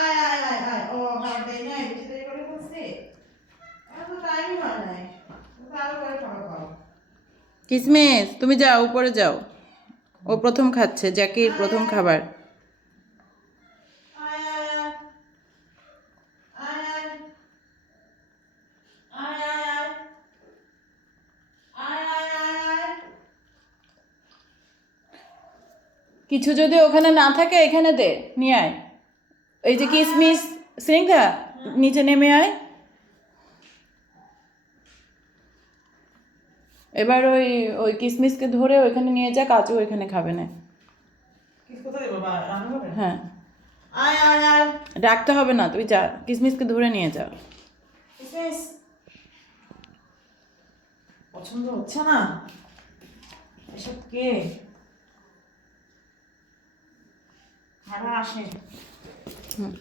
আয় আয় আয় আয় ও খাবার দেই নাই বেশি দেরি করে বসছি এত টাইমই হয় নাই আরো করে খাবার খাও কিসমিস তুমি যাও উপরে যাও, ও প্রথম খাচ্ছে, জ্যাকির প্রথম খাবার। আয় আয় আয় আয় আয় আয় আয় আয় আয় আয় আয় কিছু যদি ওখানে না থাকে এখানে দে, নিয়ে আয়। এই যে কিসমিস, শ্রীঙ্গা নিচে নেমে আয়। এবার ওই ওই কিসমিসকে ধরে ওইখানে নিয়ে যা, কাজু ওইখানে খাবে না। কিস কোথায় বাবা রান্না হবে হ্যাঁ, আয় আয় আয় রাখতে হবে না, তুই যা কিসমিসকে ধরে নিয়ে যা। কিসমিস পছন্দ হচ্ছে না এসব কে খাবার আসে হুম।